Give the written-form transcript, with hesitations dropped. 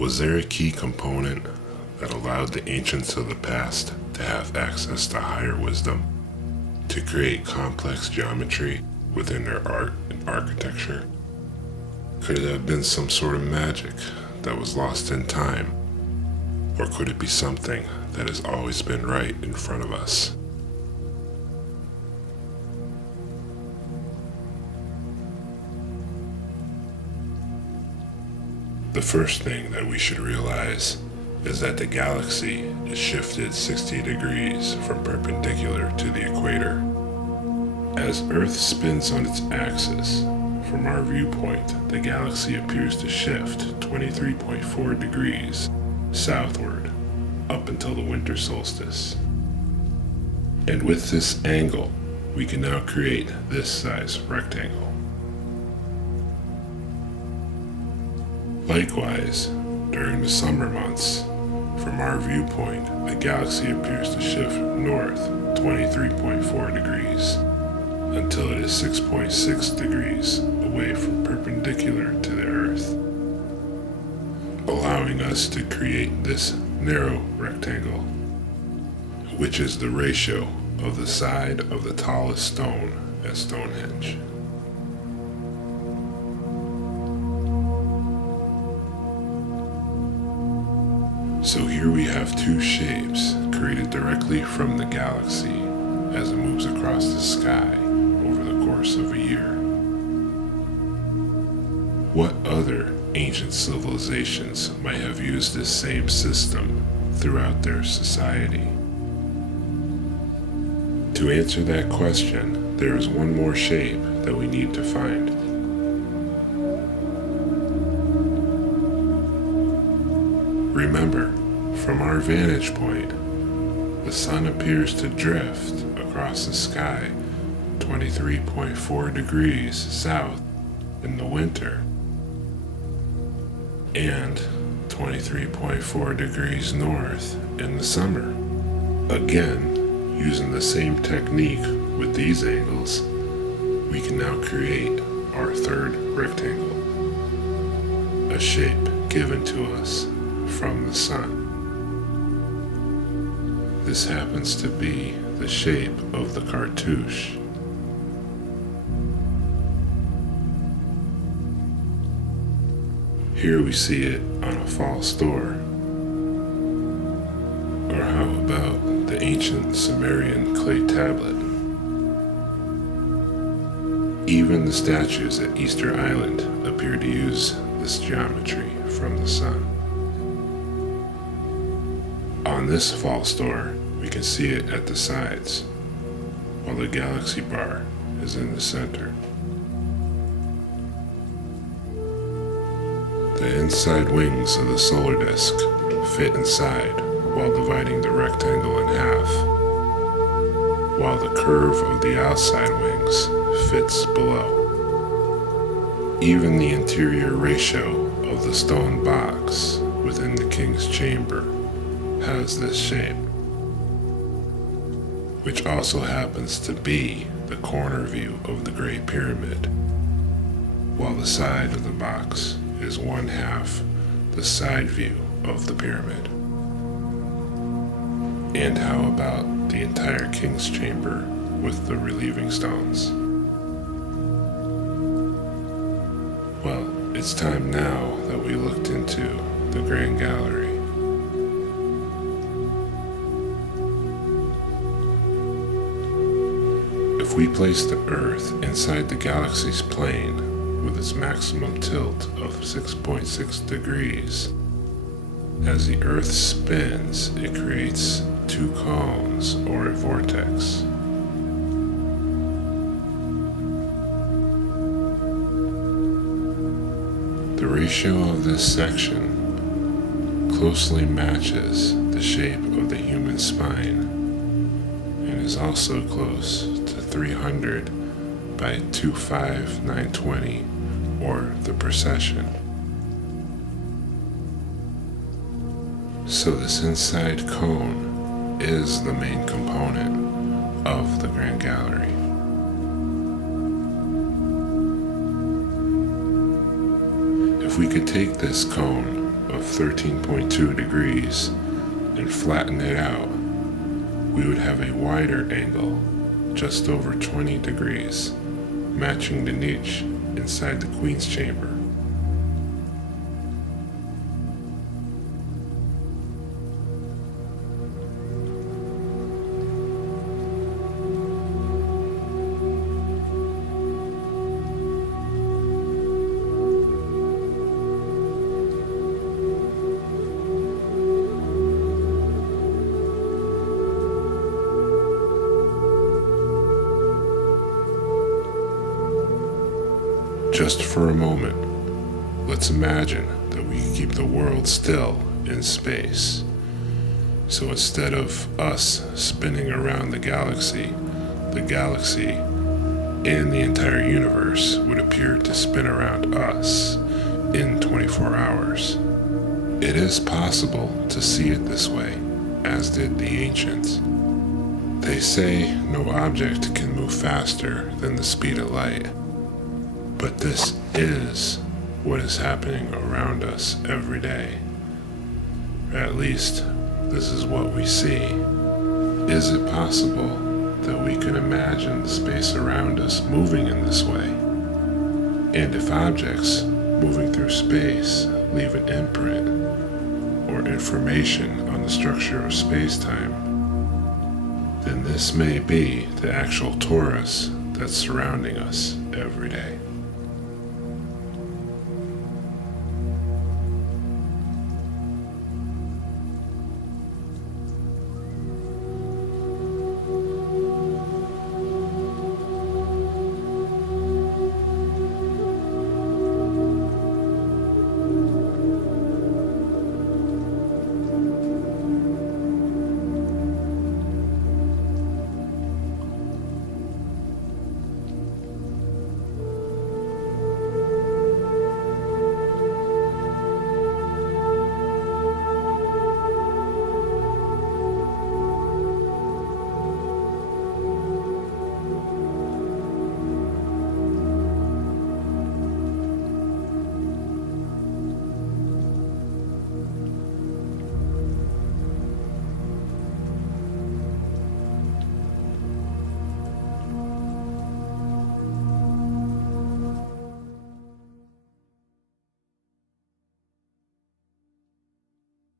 Was there a key component that allowed the ancients of the past to have access to higher wisdom, to create complex geometry within their art and architecture? Could it have been some sort of magic that was lost in time? Or could it be something that has always been right in front of us? The first thing that we should realize is that the galaxy is shifted 60 degrees from perpendicular to the equator. As Earth spins on its axis, from our viewpoint, the galaxy appears to shift 23.4 degrees southward up until the winter solstice. And with this angle, we can now create this size rectangle. Likewise, during the summer months, from our viewpoint, the galaxy appears to shift north 23.4 degrees until it is 6.6 degrees away from perpendicular to the Earth, allowing us to create this narrow rectangle, which is the ratio of the side of the tallest stone at Stonehenge. So here we have two shapes created directly from the galaxy as it moves across the sky over the course of a year. What other ancient civilizations might have used this same system throughout their society? To answer that question, there is one more shape that we need to find. Remember, from our vantage point, the sun appears to drift across the sky 23.4 degrees south in the winter and 23.4 degrees north in the summer. Again, using the same technique with these angles, we can now create our third rectangle, a shape given to us from the sun. This happens to be the shape of the cartouche. Here we see it on a false door. Or how about the ancient Sumerian clay tablet? Even the statues at Easter Island appear to use this geometry from the sun. On this false door, we can see it at the sides, while the galaxy bar is in the center. The inside wings of the solar disk fit inside while dividing the rectangle in half, while the curve of the outside wings fits below. Even the interior ratio of the stone box within the king's chamber has this shape, which also happens to be the corner view of the Great Pyramid, while the side of the box is one half the side view of the pyramid. And how about the entire king's chamber with the relieving stones? Well, it's time now that we looked into the Grand Gallery. If we place the Earth inside the galaxy's plane with its maximum tilt of 6.6 degrees, as the Earth spins, it creates two cones or a vortex. The ratio of this section closely matches the shape of the human spine and is also close to 300 by 25920, or the precession. So this inside cone is the main component of the Grand Gallery. If we could take this cone of of 13.2 degrees and flatten it out, we would have a wider angle, just over 20 degrees, matching the niche inside the Queen's chamber. Just for a moment, let's imagine that we can keep the world still in space. So instead of us spinning around the galaxy and the entire universe would appear to spin around us in 24 hours. It is possible to see it this way, as did the ancients. They say no object can move faster than the speed of light. But this is what is happening around us every day. At least, this is what we see. Is it possible that we can imagine the space around us moving in this way? And if objects moving through space leave an imprint or information on the structure of space-time, then this may be the actual torus that's surrounding us every day.